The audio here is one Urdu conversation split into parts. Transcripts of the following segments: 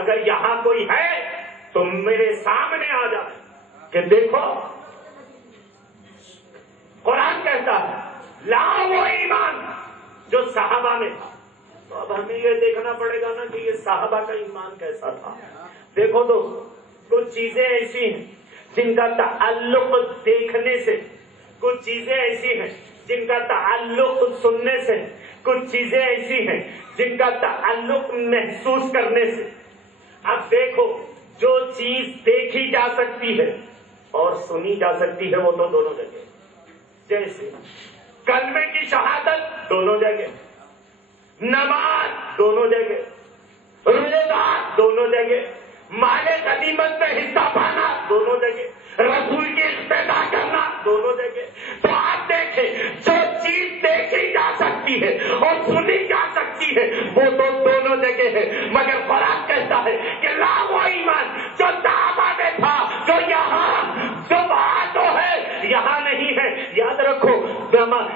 اگر یہاں کوئی ہے تو میرے سامنے آ جائے کہ دیکھو قرآن کہتا ہے لا وہ ایمان جو صحابہ میں تھا. تو اب ہمیں یہ دیکھنا پڑے گا نا کہ یہ صحابہ کا ایمان کیسا تھا. دیکھو دوستو کچھ چیزیں ایسی ہیں جن کا تعلق دیکھنے سے، کچھ چیزیں ایسی ہیں جن کا تعلق سننے سے، کچھ چیزیں ایسی ہیں جن کا تعلق محسوس کرنے سے. اب دیکھو جو چیز دیکھی جا سکتی ہے اور سنی جا سکتی ہے وہ تو دونوں جگہ، جیسے کلمے کی شہادت دونوں جگہ، نماز دونوں جگہ، روزہ دونوں جگہ، مال غنیمت میں حصہ پانا دونوں جگہ، رسول کی اقتدا کرنا دونوں جگہ. تو آپ دیکھیں جو چیز دیکھی جا سکتی ہے اور سنی جا سکتی ہے وہ تو دونوں جگہ ہے. مگر قرآن کہتا ہے کہ لا وہ ایمان جو صحابہ میں تھا، جو یہاں جو وہاں تو ہے یہاں نہیں ہے. یاد رکھو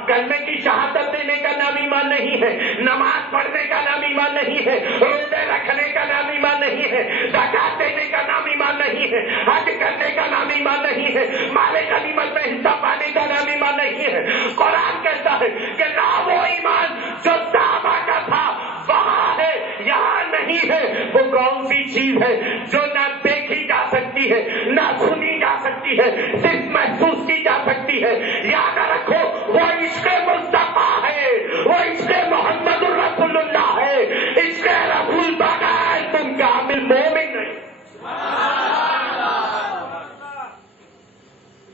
کلمے کی شہادت دینے کا نام ایمان نہیں ہے، نماز پڑھنے کا نام ایمان نہیں ہے، روزے رکھنے کا نام ایمان نہیں ہے، زکات دینے کا نام ایمان نہیں ہے، حج کرنے کا نام ایمان نہیں ہے، مال غنیمت میں حصہ پانے کا نام ایمان نہیں ہے. قرآن کہتا ہے کہ لا وہ ایمان جو صحابہ کا تھا وہاں ہے یہاں نہیں ہے. وہ کون سی چیز ہے جو نہ دیکھی جا سکتی ہے نہ سنی جا سکتی ہے، صرف محسوس کی جا سکتی ہے. یاد رکھو وہ عشق مصطفیٰ ہے، وہ عشق محمد الرسول اللہ ہے. عشق رسول بغیر تم کامل مومن نہیں.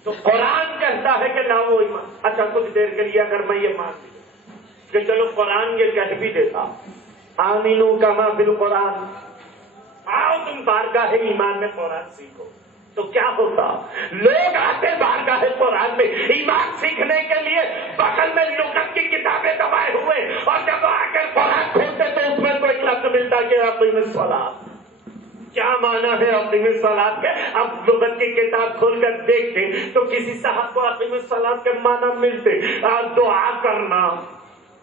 تو قرآن کہتا ہے کہ لا وہ ایمان. اچھا کچھ دیر کے لیے اگر میں یہ مان لوں کہ چلو قرآن یہ کہہ بھی دیتا آمینو کما بالقرآن، آؤ تم بارگاہ ایمان میں قرآن سیکھو، تو کیا ہوتا؟ لوگ آتے بارگاہ قرآن میں ایمان سیکھنے کے لیے، بغل میں لغت کی کتابیں دبائے ہوئے، اور جب آ کر قرآن کھولتے تو اس میں کوئی لفظ ملتا کہ اقیم الصلاۃ. کیا معنی ہے اقیم الصلاۃ کے؟ اب لغت کی کتاب کھول کر دیکھتے تو کسی صاحب کو اقیم الصلاۃ کے معنی ملتے دعا کرنا،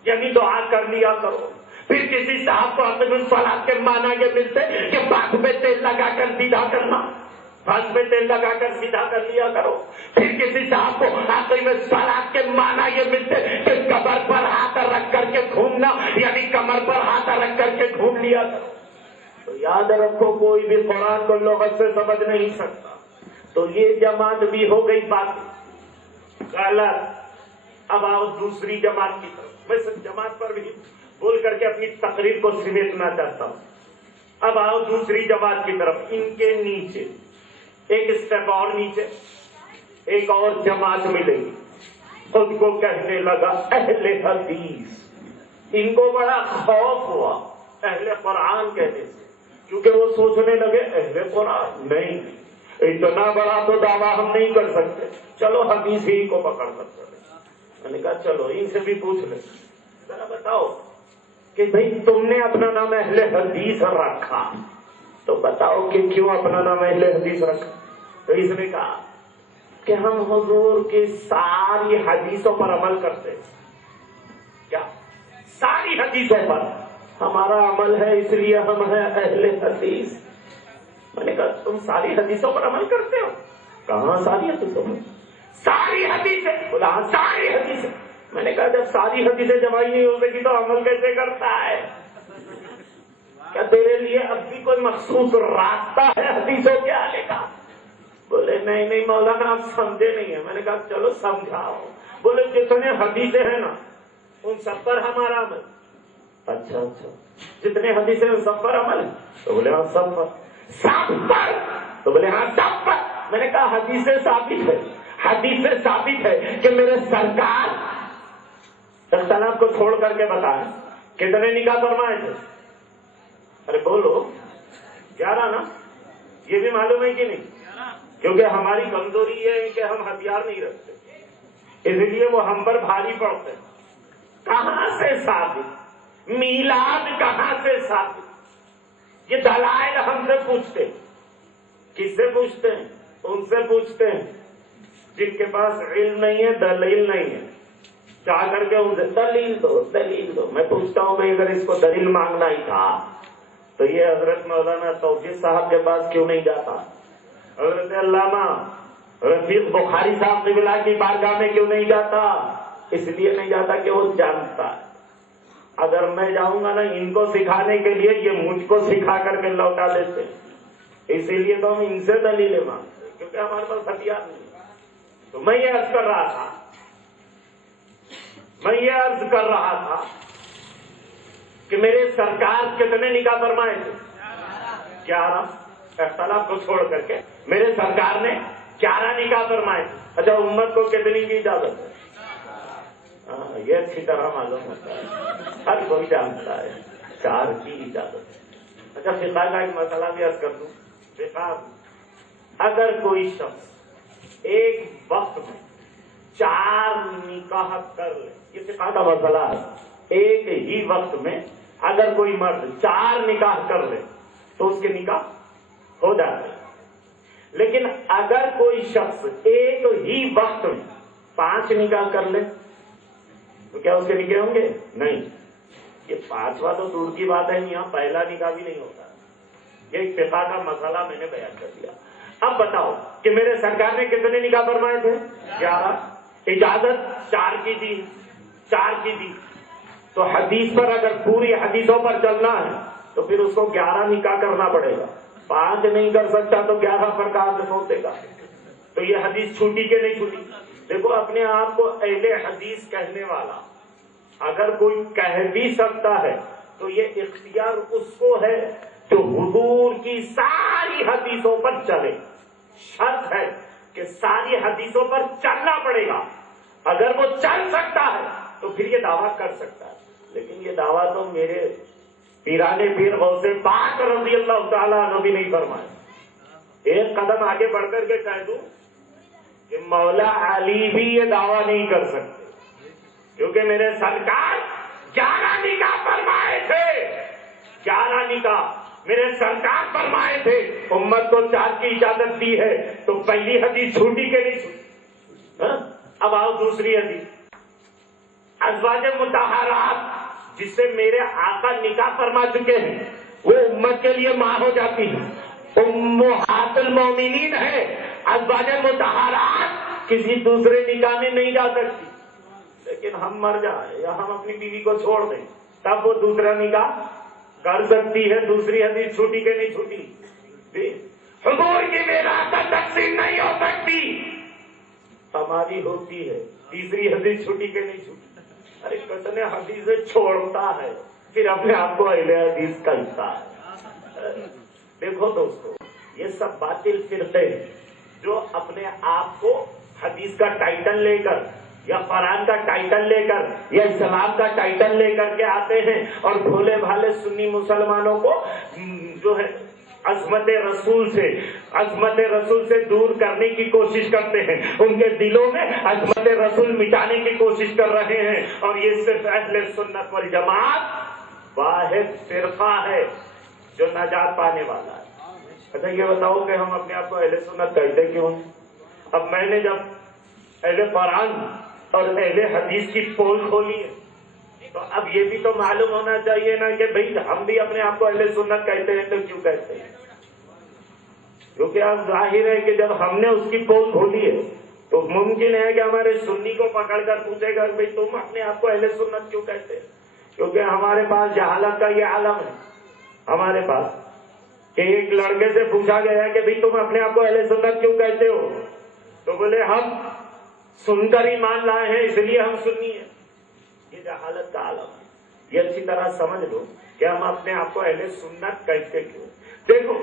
یعنی دعا کر لیا کرو. پھر کسی صاحب کو اقیم الصلاۃ کے معنی یہ ملتے کہ بات میں تیل لگا کر سیدھا کرنا، بات میں تیل لگا کر سیدھا کر لیا کرو. پھر کسی صاحب کو اقیم الصلاۃ کے معنی یہ ملتے کہ کمر پر ہاتھ رکھ کر کے گھومنا، یعنی کمر پر ہاتھ رکھ کر کے گھوم لیا کرو. تو یاد رکھو کوئی بھی قرآن کو لغت سے سمجھ نہیں سکتا. تو یہ جماعت بھی ہو گئی بات غلط. اب آؤ دوسری جماعت کی طرف. میں سب جماعت پر بھی بول کر کے اپنی تقریر کو سمیٹنا چاہتا ہوں. اب آؤ دوسری جماعت کی طرف. ان کے نیچے ایک اسٹیپ اور نیچے ایک اور جماعت ملے گی، خود کو کہنے لگا اہل حدیث. ان کو بڑا خوف ہوا اہل قرآن کہنے سے، کیونکہ وہ سوچنے لگے اہل قرآن نہیں، اتنا بڑا تو دعویٰ ہم نہیں کر سکتے، چلو حدیث ہی کو پکڑ سکتے. میں نے کہا چلو ان سے بھی پوچھ لیں، ذرا بتاؤ کہ بھئی تم نے اپنا نام اہل حدیث رکھا تو بتاؤ کہ کیوں اپنا نام اہل حدیث رکھا؟ تو اس نے کہا کہ ہم حضور کی ساری حدیثوں پر عمل کرتے. کیا ساری حدیثوں پر ہمارا عمل ہے، اس لیے ہم ہیں اہل حدیث. میں نے کہا تم ساری حدیثوں پر عمل کرتے ہو؟ کہاں ساری حدیثوں پر؟ ساری حدیثیں. بولا ہاں ساری حدیثیں. میں نے کہا جب ساری حدیثیں جمع ہی نہیں ہو سکی تو عمل کیسے کرتا ہے؟ کیا تیرے لیے اب بھی کوئی مخصوص راستہ ہے حدیثوں کے آنے کا؟ بولے نہیں مولانا آپ سمجھے نہیں ہیں. میں نے کہا چلو سمجھاؤ. بولے جتنے حدیثیں ہیں نا ان سب پر ہمارا عمل. اچھا جتنے حدیثیں ان سب پر عمل ہے؟ تو بولے ہاں سب پر. سب پر؟ تو بولے ہاں سب پر. میں نے کہا حدیث سے ثابت ہے کہ میرے سرکار اختلاف کو چھوڑ کر کے بتائیں کتنے نکاح فرمائے تھے؟ ارے بولو 11 نا. یہ بھی معلوم ہے کہ نہیں؟ کیونکہ ہماری کمزوری یہ ہے کہ ہم ہتھیار نہیں رکھتے، اس لیے وہ ہم پر بھاری پڑتے. کہاں سے ثابت؟ میلاد کہاں سے ثابت؟ یہ دلائل ہم سے پوچھتے. کس سے پوچھتے ہیں؟ ان سے پوچھتے ہیں جن کے پاس علم نہیں ہے، دلیل نہیں ہے. جا کر کے ان سے دلیل دو. میں پوچھتا ہوں بھائی اگر اس کو دلیل مانگنا ہی تھا تو یہ حضرت مولانا توفیق صاحب کے پاس کیوں نہیں جاتا؟ حضرت علامہ رفیق بخاری صاحب قبلہ کی بارگاہ میں کیوں نہیں جاتا؟ اس لیے نہیں جاتا کہ وہ جانتا ہے اگر میں جاؤں گا نا ان کو سکھانے کے لیے یہ مجھ کو سکھا کر کے لوٹا دیتے، اسی لیے تو ہم ان سے دلیلیں مانگتے کیونکہ ہمارے پاس ہتھیار نہیں۔ تو میں یہ عرض کر رہا تھا کہ میرے سرکار کتنے نکاح فرمائے تھے؟ 11، اختلاف کو چھوڑ کر کے میرے سرکار نے 11 نکاح فرمائے تھے۔ اچھا امت کو کتنی کی اجازت ہے؟ یہ اچھی طرح معلوم ہوتا ہے، ہر کوئی جانتا ہے 4 کی اجازت ہے۔ اچھا فقہ کا ایک مسئلہ بھی عرض کر دوں۔ فقہ اگر کوئی شخص ایک وقت میں 4 نکاح کر لے، یہ فقہ کا مسئلہ ہے، ایک ہی وقت میں اگر کوئی مرد 4 نکاح کر لے تو اس کے نکاح ہو جاتے ہیں۔ لیکن اگر کوئی شخص ایک ہی وقت میں 5 نکاح کر لے تو کیا اس کے نکاح ہوں گے؟ نہیں، یہ 5واں تو دور کی بات ہے، یہاں پہلا نکاح بھی نہیں ہوتا۔ یہ ایک فقہ کا مسئلہ میں نے بیان کر دیا۔ اب بتاؤ کہ میرے سرکار نے کتنے نکاح فرمائے تھے؟ 11، اجازت 4 کی دی۔ تو حدیث پر اگر پوری حدیثوں پر چلنا ہے تو پھر اس کو 11 نکاح کرنا پڑے گا، 5 نہیں کر سکتا تو 11 پر کہاں سے سوچے گا؟ تو یہ حدیث چھوٹی کہ نہیں چھوٹی؟ دیکھو اپنے آپ کو اہل حدیث کہنے والا اگر کوئی کہہ بھی سکتا ہے تو یہ اختیار اس کو ہے جو حضور کی ساری حدیثوں پر چلے۔ شرط ہے کہ ساری حدیثوں پر چلنا پڑے گا، اگر وہ چل سکتا ہے تو پھر یہ دعویٰ کر سکتا ہے۔ لیکن یہ دعویٰ تو میرے پیرانے پیر غوث پاک رضی اللہ تعالیٰ عنہ بھی نہیں فرمائے۔ ایک قدم آگے بڑھ کر کے کہہ دوں کہ مولا علی بھی یہ دعویٰ نہیں کر سکتے، کیونکہ میرے سرکار 11 نکاح فرمائے تھے، 11 نکاح میرے سرکار فرمائے تھے۔ امت کو 4 کی اجازت دی ہے تو پہلی حدیث چھوٹی کہ نہیں چھوٹی؟ اب آؤ دوسری حدیث، ازواج مطہرات جس سے میرے آقا نکاح فرما چکے ہیں وہ امت کے لیے ماں ہو جاتی ہے، امہات المومنین ہے۔ ازواج مطہرات کسی دوسرے نکاح میں نہیں جا سکتی، لیکن ہم مر جائیں یا ہم اپنی بیوی کو چھوڑ دیں تب وہ دوسرا نکاح کر سکتی ہے۔ دوسری حدیث چھوٹی کہ نہیں چھوٹی؟ حضور کی وراثت تقسیم نہیں ہو سکتی، ہماری ہوتی ہے۔ تیسری حدیث چھوٹی کہ نہیں چھوٹی؟ ارے کتنے حدیثیں چھوڑتا ہے پھر اپنے آپ کو اہل حدیث کہتا ہے۔ دیکھو دوستو، یہ سب باطل فرقے ہیں جو اپنے آپ کو حدیث کا ٹائٹل لے کر یا قرآن کا ٹائٹل لے کر یا اسلام کا ٹائٹل لے کر کے آتے ہیں اور بھولے بھالے سنی مسلمانوں کو جو ہے عظمت رسول سے دور کرنے کی کوشش کرتے ہیں، ان کے دلوں میں عظمت رسول مٹانے کی کوشش کر رہے ہیں۔ اور یہ صرف اہل سنت والجماعت واحد فرقہ ہے جو نجات پانے والا ہے۔ اچھا یہ بتاؤ کہ ہم اپنے آپ کو اہل سنت کہتے کیوں؟ اب میں نے جب اہل قرآن اور اہل حدیث کی پول کھولی ہے تو اب یہ بھی تو معلوم ہونا چاہیے نا کہ بھئی ہم بھی اپنے آپ کو اہل سنت کہتے ہیں تو کیوں کہتے ہیں؟ کیونکہ اب ظاہر ہے کہ جب ہم نے اس کی پول کھولی ہے تو ممکن ہے کہ ہمارے سنی کو پکڑ کر پوچھے گا بھئی تم اپنے آپ کو اہل سنت کیوں کہتے ہیں؟ کیونکہ ہمارے پاس جہالت کا یہ عالم ہے ہمارے پاس کہ ایک لڑکے سے پوچھا گیا ہے کہ بھئی تم اپنے آپ کو اہل سنت کیوں کہتے ہو؟ تو بولے ہم سن کر ایمان لائے ہیں اس لیے ہم سنی ہیں۔ یہ جہالت کا عالم ہے، یہ اچھی طرح سمجھ لو کہ ہم اپنے آپ کو اہل سنت کہتے کیوں۔ دیکھو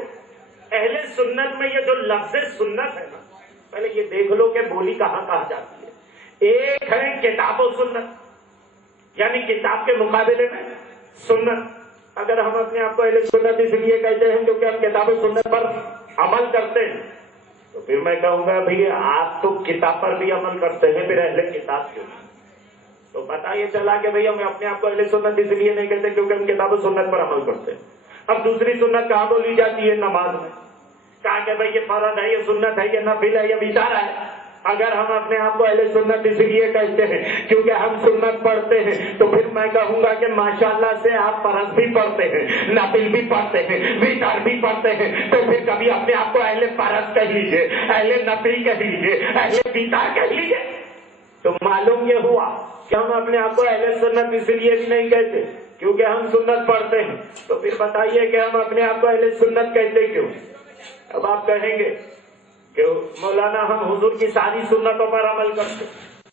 اہل سنت میں یہ جو لفظ سنت ہے نا، پہلے یہ دیکھ لو کہ بولی کہاں کہا جاتی ہے۔ ایک ہے کتاب و سنت، یعنی کتاب کے مقابلے میں سنت۔ اگر ہم اپنے آپ کو اہل سنت اس لیے کہتے ہیں کیونکہ ہم کتاب و سنت پر عمل کرتے ہیں تو پھر میں کہوں گا بھئی آپ تو کتاب پر بھی عمل کرتے ہیں، پھر اہل کتاب کیوں؟ تو پتا یہ چلا کہ بھئی ہم اپنے آپ کو اہل سنت اس لیے نہیں کہتے کیونکہ ہم کتاب و سنت پر عمل کرتے ہیں۔ اب دوسری سنت کہاں بولی جاتی ہے؟ نماز میں۔ کہا کہ بھئی یہ فرض ہے، یہ سنت ہے، یہ نفل ہے، یہ بیچارہ ہے۔ اگر ہم اپنے آپ کو اہل سنت اس لیے کہتے ہیں کیونکہ ہم سنت پڑھتے ہیں تو پھر میں کہوں گا کہ ماشاءاللہ سے آپ فرض بھی پڑھتے ہیں، نفل بھی پڑھتے ہیں، وتر بھی پڑھتے ہیں، تو پھر کبھی اپنے آپ کو اہل فرض کہہ لیجیے، اہل نفل کہہ لیجیے، اہل وتر کہہ لیجیے۔ تو معلوم یہ ہوا کہ ہم اپنے آپ کو اہل سنت اس لیے بھی نہیں کہتے کیونکہ ہم سنت پڑھتے ہیں، تو پھر بتائیے کہ ہم اپنے آپ کو اہل سنت کہتے کیوں؟ اب آپ کہیں گے کہ مولانا ہم حضور کی ساری سنتوں پر عمل کرتے،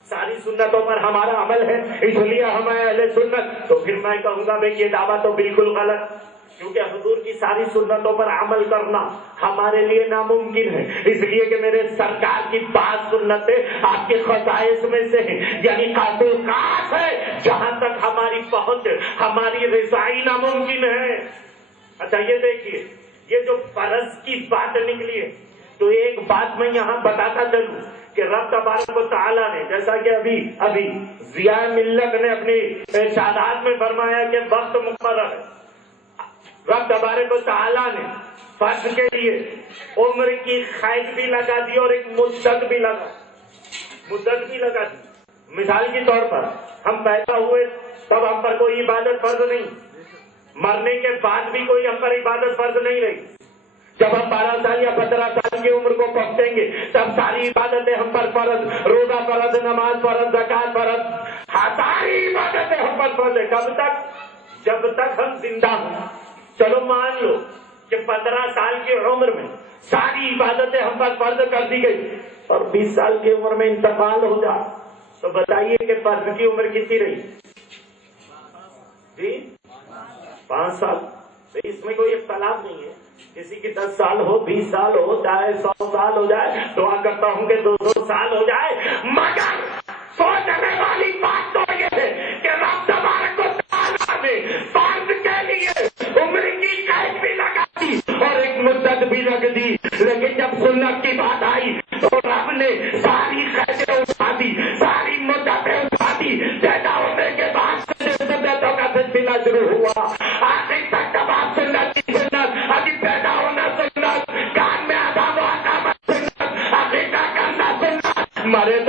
ساری سنتوں پر ہمارا عمل ہے اس لیے ہم اہل سنت، تو پھر میں کہوں گا بھائی یہ دعویٰ تو بالکل غلط، کیونکہ حضور کی ساری سنتوں پر عمل کرنا ہمارے لیے ناممکن ہے، اس لیے کہ میرے سرکار کی بعض سنتیں آپ کے خصائص میں سے ہیں، یعنی خاص الخاص ہے جہاں تک ہماری پہنچ، ہماری رسائی ناممکن ہے۔ اچھا یہ دیکھیے، یہ جو فرض کی بات نکلی ہے تو ایک بات میں یہاں بتاتا چلوں کہ رب تبارک و تعالیٰ نے، جیسا کہ ابھی ضیاء ملت نے اپنی ارشادات میں فرمایا کہ وقت مقرر ہے، رب تبارک و تعالیٰ نے فرض کے لیے عمر کی قید بھی لگا دی اور ایک مدت بھی لگا دی۔ مثال کے طور پر ہم پیدا ہوئے تب ہم پر کوئی عبادت فرض نہیں، مرنے کے بعد بھی کوئی ہم پر عبادت فرض نہیں رہی، جب ہم 12 سال یا 15 سال کی عمر کو پہنچیں گے تب ساری عبادتیں ہم پر فرض، روزہ فرض، نماز فرض، زکات فرض، ساری عبادتیں ہم پر فرض ہے۔ کب تک؟ جب تک ہم زندہ ہوں۔ چلو مان لو کہ 15 سال کی عمر میں ساری عبادتیں ہم پر فرض کر دی گئی اور 20 سال کی عمر میں انتقال ہو جائے تو بتائیے کہ فرض کی عمر کتنی رہی؟ جی 5 سال۔ اس میں کوئی اختلاف نہیں ہے، کسی کی 10 سال ہو، 20 سال ہو، چاہے 100 سال ہو جائے، دعا کرتا ہوں کہ 200 سال ہو جائے، مگر سوچنے والی بات تو یہ ہے کہ رب تبارک و تعالیٰ نے فرض کے لیے عمر کی قید بھی لگا دی اور ایک مدت بھی لگ دی، لیکن جب سنت کی بات آئی تو رب نے ساری قیدیں اٹھا دی، ساری مدتیں اٹھا دی، پیدا ہونے کے بعد سنتوں کا سلسلہ شروع ہوا، آخر تک جب آپ سنت کی سنت، ابھی پیدا ہونا سنت، کان میں آدھا وہ سنت، عقیدہ کرنا سنت، مرے